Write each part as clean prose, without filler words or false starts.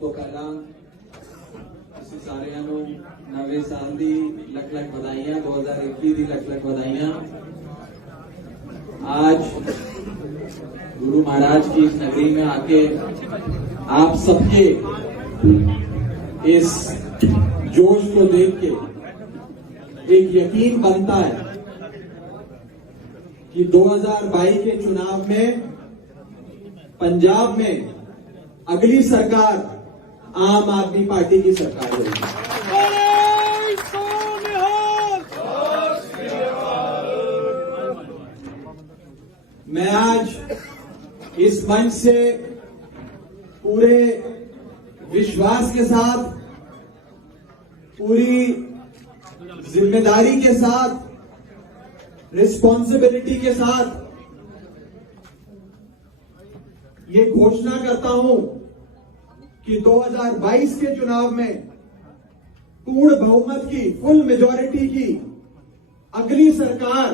तो पहला ਅਸੀਂ ਸਾਰਿਆਂ ਨੂੰ नवे साल दी लख लख बधाइयां 2021 दी लख लख बधाइयां। आज गुरु महाराज की इस नगरी में आके आप सबके इस जोश को देख के एक यकीन बनता है कि 2022 के चुनाव में पंजाब में अगली सरकार आम आदमी पार्टी की सरकार होगी। मैं आज इस मंच से पूरे विश्वास के साथ, पूरी जिम्मेदारी के साथ, रिस्पॉन्सिबिलिटी के साथ ये घोषणा करता हूं कि 2022 के चुनाव में पूर्ण बहुमत की, फुल मेजॉरिटी की अगली सरकार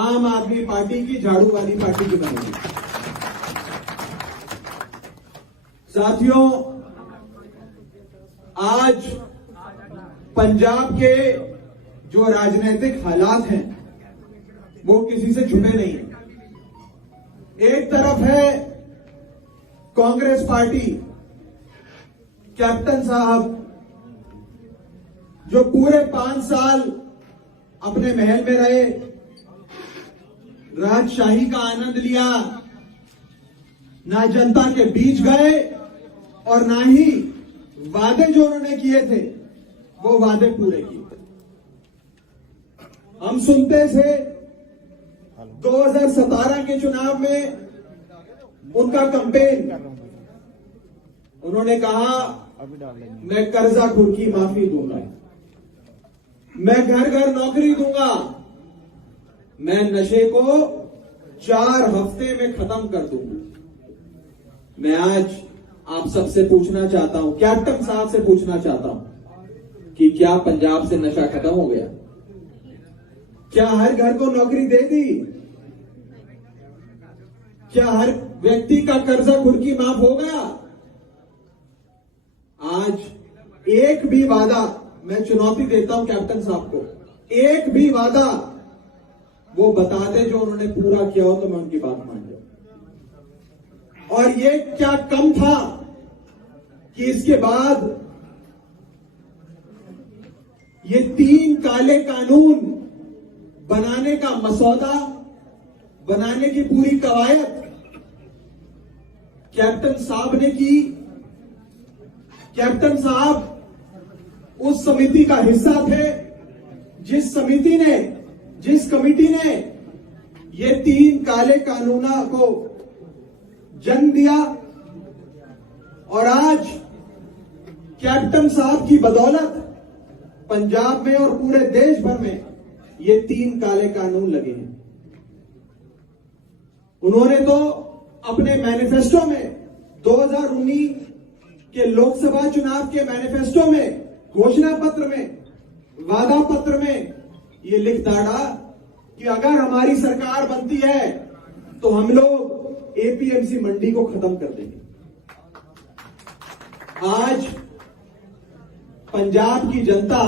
आम आदमी पार्टी की, झाड़ू वाली पार्टी की बनेगी। साथियों, आज पंजाब के जो राजनीतिक हालात हैं वो किसी से छुपे नहीं है। एक तरफ है कांग्रेस पार्टी, कैप्टन साहब जो पूरे 5 साल अपने महल में रहे, राजशाही का आनंद लिया, ना जनता के बीच गए और ना ही वादे जो उन्होंने किए थे वो वादे पूरे किए। हम सुनते थे 2017 के चुनाव में उनका कैंपेन, उन्होंने कहा मैं कर्जाखोर की माफी दूंगा, मैं घर घर नौकरी दूंगा, मैं नशे को 4 हफ्ते में खत्म कर दूंगा। मैं आज आप सबसे पूछना चाहता हूं, कैप्टन साहब से पूछना चाहता हूं कि क्या पंजाब से नशा खत्म हो गया? क्या हर घर को नौकरी दे दी? क्या हर व्यक्ति का कर्जा खुर्की माफ हो गया? आज एक भी वादा, मैं चुनौती देता हूं कैप्टन साहब को, एक भी वादा वो बता दे जो उन्होंने पूरा किया हो तो मैं उनकी बात मान जाऊं। और ये क्या कम था कि इसके बाद ये 3 काले कानून बनाने का मसौदा, बनाने की पूरी कवायद कैप्टन साहब ने की। कैप्टन साहब उस समिति का हिस्सा थे जिस कमिटी ने ये 3 काले कानूनों को जन्म दिया। और आज कैप्टन साहब की बदौलत पंजाब में और पूरे देश भर में ये 3 काले कानून लगे हैं। उन्होंने तो अपने मैनिफेस्टो में 2019 के लोकसभा चुनाव के मैनिफेस्टो में, घोषणा पत्र में, वादा पत्र में ये लिख डाला कि अगर हमारी सरकार बनती है तो हम लोग एपीएमसी मंडी को खत्म कर देंगे। आज पंजाब की जनता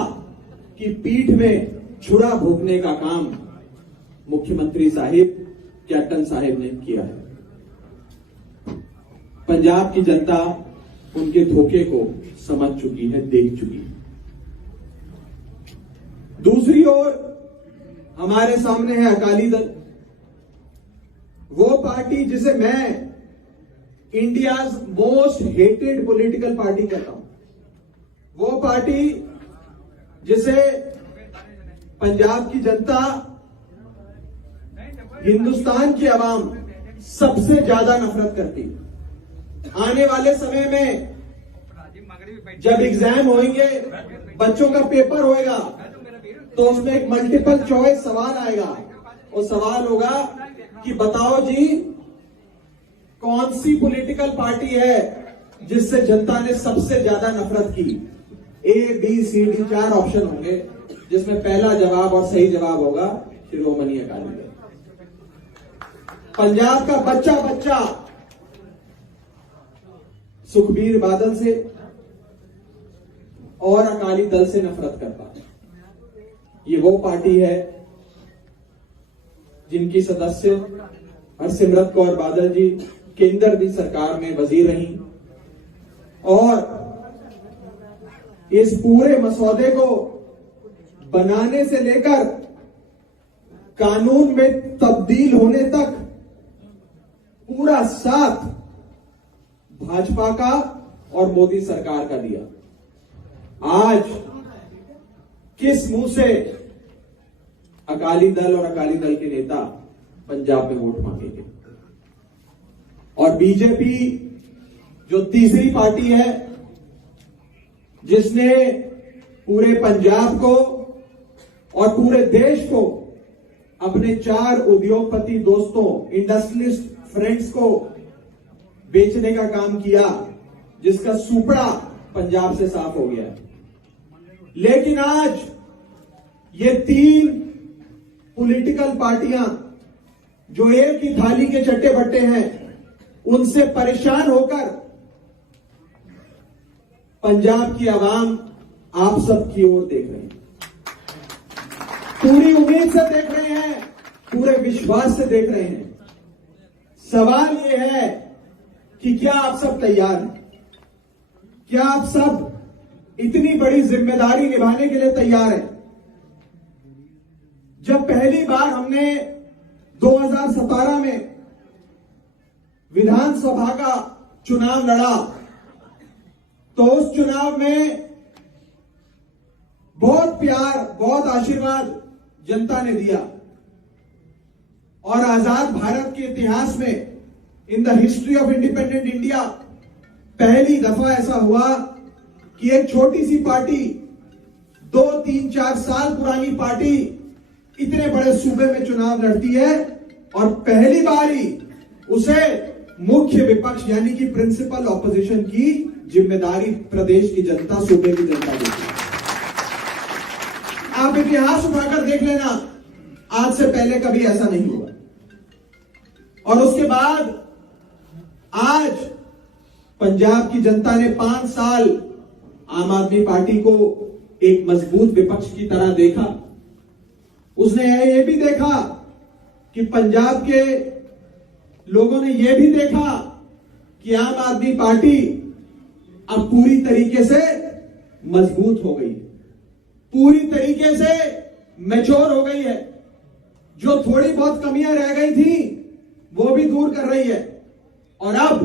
की पीठ में छुरा भोंकने का काम मुख्यमंत्री साहिब, कैप्टन साहिब ने किया है। पंजाब की जनता उनके धोखे को समझ चुकी है, देख चुकी है। दूसरी ओर हमारे सामने है अकाली दल, वो पार्टी जिसे मैं India's most hated political party कहता हूं, वो पार्टी जिसे पंजाब की जनता, हिंदुस्तान की आवाम सबसे ज्यादा नफरत करती है। आने वाले समय में जब एग्जाम होंगे, बच्चों का पेपर होएगा, तो उसमें एक मल्टीपल चॉइस सवाल आएगा। वो सवाल होगा कि बताओ जी, कौन सी पॉलिटिकल पार्टी है जिससे जनता ने सबसे ज्यादा नफरत की? A, B, C, D 4 option होंगे, जिसमें पहला जवाब और सही जवाब होगा शिरोमणि अकाली दल। पंजाब का बच्चा सुखबीर बादल से और अकाली दल से नफरत करता है। ये वो पार्टी है जिनकी सदस्य हरसिमरत कौर बादल जी केंद्र की सरकार में वजीर रही और इस पूरे मसौदे को बनाने से लेकर कानून में तब्दील होने तक पूरा साथ भाजपा का और मोदी सरकार का दिया। आज किस मुंह से अकाली दल और अकाली दल के नेता पंजाब में वोट मांगेंगे? और बीजेपी जो तीसरी पार्टी है जिसने पूरे पंजाब को और पूरे देश को अपने 4 उद्योगपति दोस्तों, इंडस्ट्रियलिस्ट फ्रेंड्स को बेचने का काम किया, जिसका सुपड़ा पंजाब से साफ हो गया। लेकिन आज ये 3 पॉलिटिकल पार्टियां जो एक ही थाली के चट्टे बट्टे हैं, उनसे परेशान होकर पंजाब की आवाम आप सब की ओर देख रहे हैं, पूरी उम्मीद से देख रहे हैं, पूरे विश्वास से देख रहे हैं। सवाल यह है कि क्या आप सब तैयार हैं? क्या आप सब इतनी बड़ी जिम्मेदारी निभाने के लिए तैयार हैं? जब पहली बार हमने 2017 में विधानसभा का चुनाव लड़ा तो उस चुनाव में बहुत प्यार, बहुत आशीर्वाद जनता ने दिया और आजाद भारत के इतिहास में, in the history of independent India, पहली दफा ऐसा हुआ कि एक छोटी सी पार्टी, 2, 3, 4 साल पुरानी पार्टी इतने बड़े सूबे में चुनाव लड़ती है और पहली बारी उसे मुख्य विपक्ष यानी कि प्रिंसिपल ऑपोजिशन की जिम्मेदारी प्रदेश की जनता, सूबे की जनता देती है। आप इतिहास उठाकर देख लेना, आज से पहले कभी ऐसा नहीं हुआ। और उसके बाद आज पंजाब की जनता ने 5 साल आम आदमी पार्टी को एक मजबूत विपक्ष की तरह देखा। उसने यह भी देखा कि पंजाब के लोगों ने यह भी देखा कि आम आदमी पार्टी अब पूरी तरीके से मजबूत हो गई, पूरी तरीके से मैच्योर हो गई है। जो थोड़ी बहुत कमियां रह गई थी वो भी दूर कर रही है और अब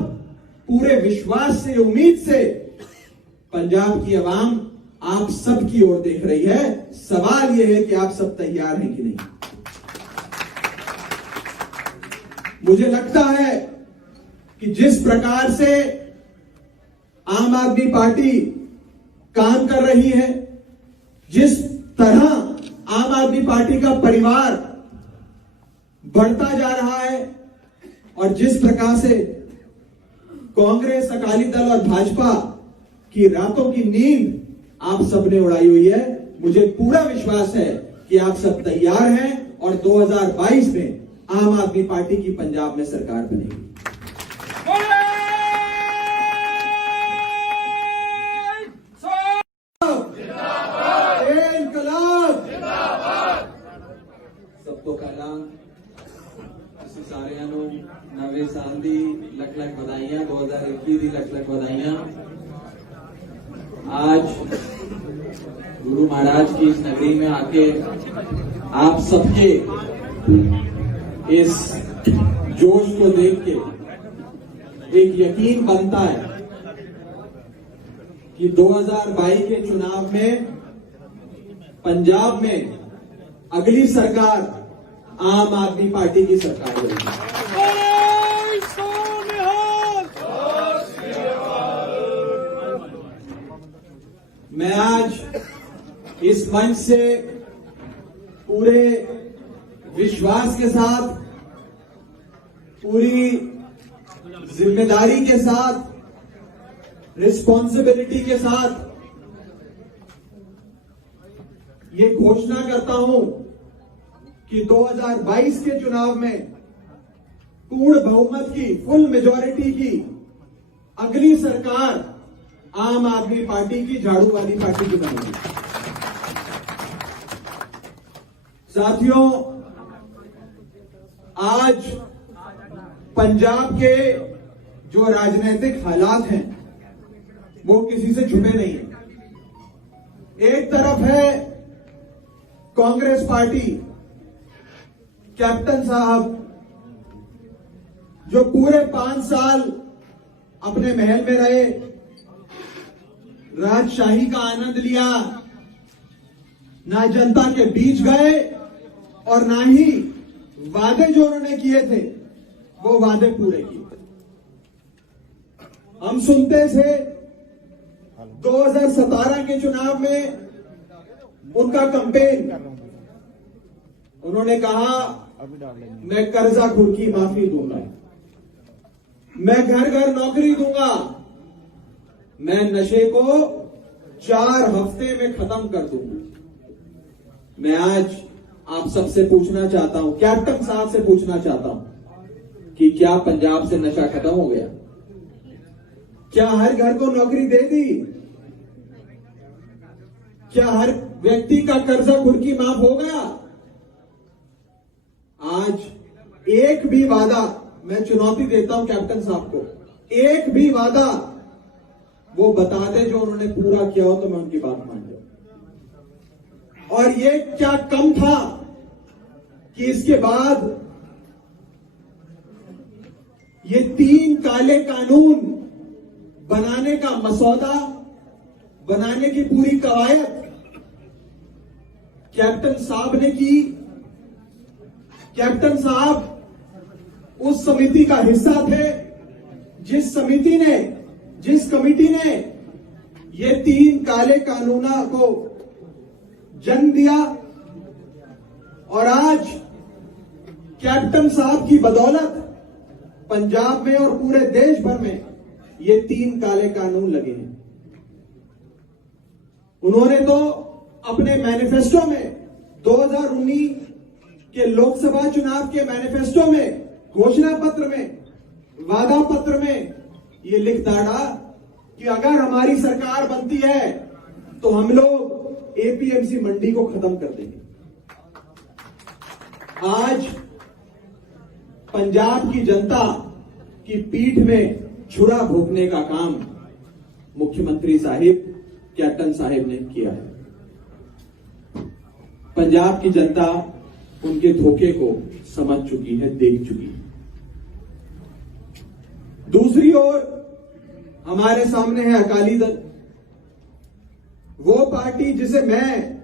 पूरे विश्वास से, उम्मीद से पंजाब की आवाम आप सब की ओर देख रही है। सवाल यह है कि आप सब तैयार हैं कि नहीं? मुझे लगता है कि जिस प्रकार से आम आदमी पार्टी काम कर रही है, जिस तरह आम आदमी पार्टी का परिवार बढ़ता जा रहा है और जिस प्रकार से कांग्रेस, अकाली दल और भाजपा की रातों की नींद आप सबने उड़ाई हुई है, मुझे पूरा विश्वास है कि आप सब तैयार हैं और 2022 में आम आदमी पार्टी की पंजाब में सरकार बनेगी। सबको पहला सारे नवे साल दी लख लख बधाइयां, 2021 दी लख लख बधाइयां। आज गुरु महाराज की इस नगरी में आके आप सबके इस जोश को देख के एक यकीन बनता है कि 2022 के चुनाव में पंजाब में अगली सरकार आम आदमी पार्टी की सरकार होगी। मैं आज इस मंच से पूरे विश्वास के साथ, पूरी जिम्मेदारी के साथ, रिस्पॉन्सिबिलिटी के साथ ये घोषणा करता हूं कि 2022 के चुनाव में पूर्ण बहुमत की, फुल मेजॉरिटी की अगली सरकार आम आदमी पार्टी की, झाड़ू वाली पार्टी की बनेगी। साथियों, आज पंजाब के जो राजनीतिक हालात हैं वो किसी से छुपे नहीं है। एक तरफ है कांग्रेस पार्टी, कैप्टन साहब जो पूरे 5 साल अपने महल में रहे, राजशाही का आनंद लिया, ना जनता के बीच गए और ना ही वादे जो उन्होंने किए थे वो वादे पूरे किए। हम सुनते थे 2017 के चुनाव में उनका कैंपेन, उन्होंने कहा मैं कर्जाखोर की माफी दूंगा, मैं घर घर नौकरी दूंगा, मैं नशे को 4 हफ्ते में खत्म कर दूंगा। मैं आज आप सबसे पूछना चाहता हूं, कैप्टन साहब से पूछना चाहता हूं कि क्या पंजाब से नशा खत्म हो गया? क्या हर घर को नौकरी दे दी? क्या हर व्यक्ति का कर्जा खुद की माफ हो गया? आज एक भी वादा, मैं चुनौती देता हूं कैप्टन साहब को, एक भी वादा वो बता दे जो उन्होंने पूरा किया हो तो मैं उनकी बात मान लूं। और ये क्या कम था कि इसके बाद ये 3 काले कानून बनाने का मसौदा, बनाने की पूरी कवायद कैप्टन साहब ने की। कैप्टन साहब उस समिति का हिस्सा थे जिस कमिटी ने ये 3 काले कानूनों को जन्म दिया। और आज कैप्टन साहब की बदौलत पंजाब में और पूरे देश भर में ये 3 काले कानून लगे हैं। उन्होंने तो अपने मैनिफेस्टो में 2019 के लोकसभा चुनाव के मैनिफेस्टो में, घोषणा पत्र में, वादा पत्र में ये लिख डाला कि अगर हमारी सरकार बनती है तो हम लोग एपीएमसी मंडी को खत्म कर देंगे। आज पंजाब की जनता की पीठ में छुरा भोंकने का काम मुख्यमंत्री साहिब, कैप्टन साहिब ने किया है। पंजाब की जनता उनके धोखे को समझ चुकी है, देख चुकी है। दूसरी ओर हमारे सामने है अकाली दल, वो पार्टी जिसे मैं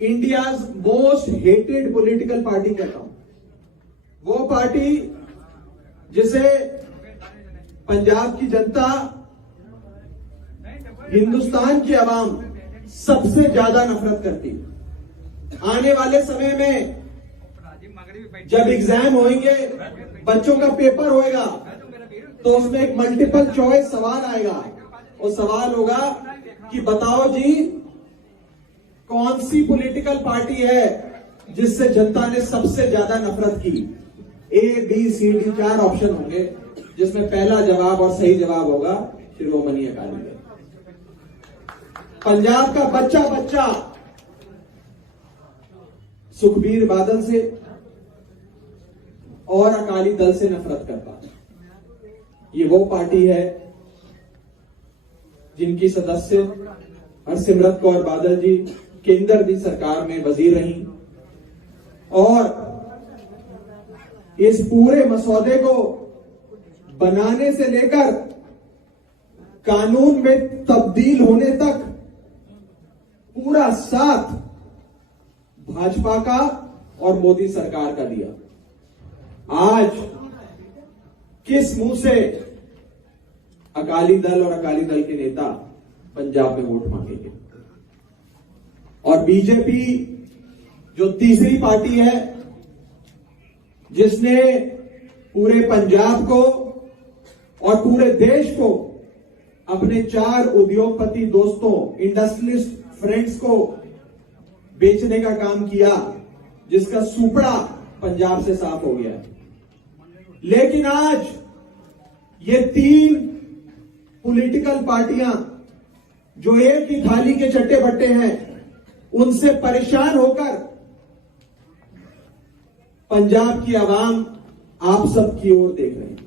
India's most hated political party कहता हूं, वो पार्टी जिसे पंजाब की जनता, हिंदुस्तान की आवाम सबसे ज्यादा नफरत करती है। आने वाले समय में जब एग्जाम होंगे, बच्चों का पेपर होएगा, तो उसमें एक मल्टीपल चॉइस सवाल आएगा। वो सवाल होगा कि बताओ जी, कौन सी पॉलिटिकल पार्टी है जिससे जनता ने सबसे ज्यादा नफरत की? A, B, C, D 4 option होंगे, जिसमें पहला जवाब और सही जवाब होगा शिरोमणि अकाली दल। पंजाब का बच्चा बच्चा सुखबीर बादल से और अकाली दल से नफरत करता है। ये वो पार्टी है जिनकी सदस्य हरसिमरत कौर बादल जी केंद्र की सरकार में वजीर रही और इस पूरे मसौदे को बनाने से लेकर कानून में तब्दील होने तक पूरा साथ भाजपा का और मोदी सरकार का दिया। आज किस मुंह से अकाली दल और अकाली दल के नेता पंजाब में वोट मांगेंगे? और बीजेपी जो तीसरी पार्टी है जिसने पूरे पंजाब को और पूरे देश को अपने 4 उद्योगपति दोस्तों, इंडस्ट्रियलिस्ट फ्रेंड्स को बेचने का काम किया, जिसका सुपड़ा पंजाब से साफ हो गया। लेकिन आज ये 3 पॉलिटिकल पार्टियां जो एक ही थाली के चट्टे बट्टे हैं, उनसे परेशान होकर पंजाब की आवाम आप सबकी ओर देख रहे हैं,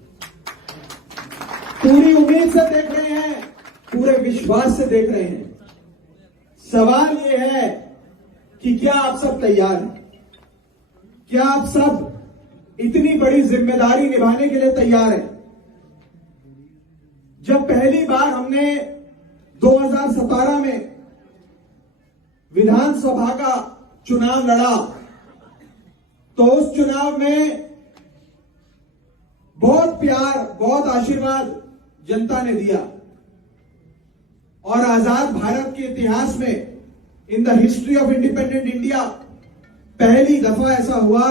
पूरी उम्मीद से देख रहे हैं, पूरे विश्वास से देख रहे हैं। सवाल यह है कि क्या आप सब तैयार हैं? क्या आप सब इतनी बड़ी जिम्मेदारी निभाने के लिए तैयार हैं? जब पहली बार हमने 2017 में विधानसभा का चुनाव लड़ा, तो उस चुनाव में बहुत प्यार, बहुत आशीर्वाद जनता ने दिया और आजाद भारत के इतिहास में, in the history of independent India, पहली दफा ऐसा हुआ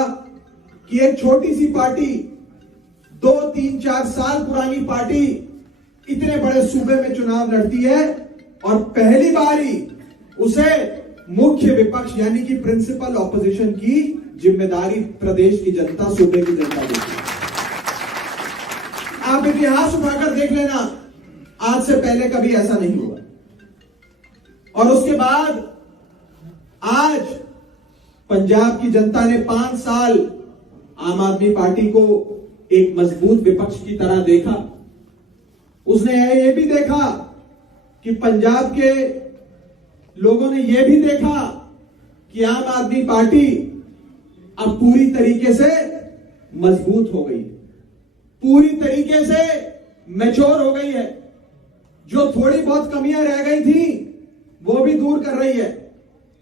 कि एक छोटी सी पार्टी, 2, 3, 4 साल पुरानी पार्टी इतने बड़े सूबे में चुनाव लड़ती है और पहली बार ही उसे मुख्य विपक्ष यानी कि प्रिंसिपल ऑपोजिशन की जिम्मेदारी प्रदेश की जनता, सूबे की जनता देती है। आप इतिहास उठाकर देख लेना, आज से पहले कभी ऐसा नहीं हुआ। और उसके बाद आज पंजाब की जनता ने 5 साल आम आदमी पार्टी को एक मजबूत विपक्ष की तरह देखा। उसने यह भी देखा कि पंजाब के लोगों ने यह भी देखा कि आम आदमी पार्टी अब पूरी तरीके से मजबूत हो गई, पूरी तरीके से मैच्योर हो गई है। जो थोड़ी बहुत कमियां रह गई थी वो भी दूर कर रही है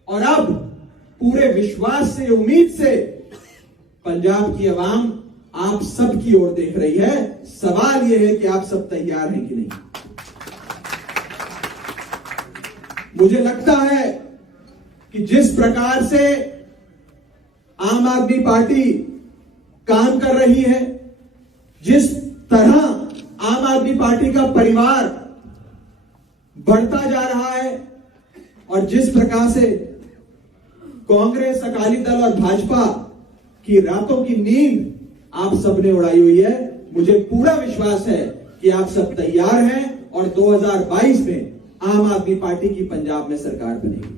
और अब पूरे विश्वास से, उम्मीद से पंजाब की आवाम आप सब की ओर देख रही है। सवाल यह है कि आप सब तैयार हैं कि नहीं। मुझे लगता है कि जिस प्रकार से आम आदमी पार्टी काम कर रही है, जिस तरह आम आदमी पार्टी का परिवार बढ़ता जा रहा है और जिस प्रकार से कांग्रेस, अकाली दल और भाजपा की रातों की नींद आप सबने उड़ाई हुई है, मुझे पूरा विश्वास है कि आप सब तैयार हैं और 2022 में आम आदमी पार्टी की पंजाब में सरकार बनेगी।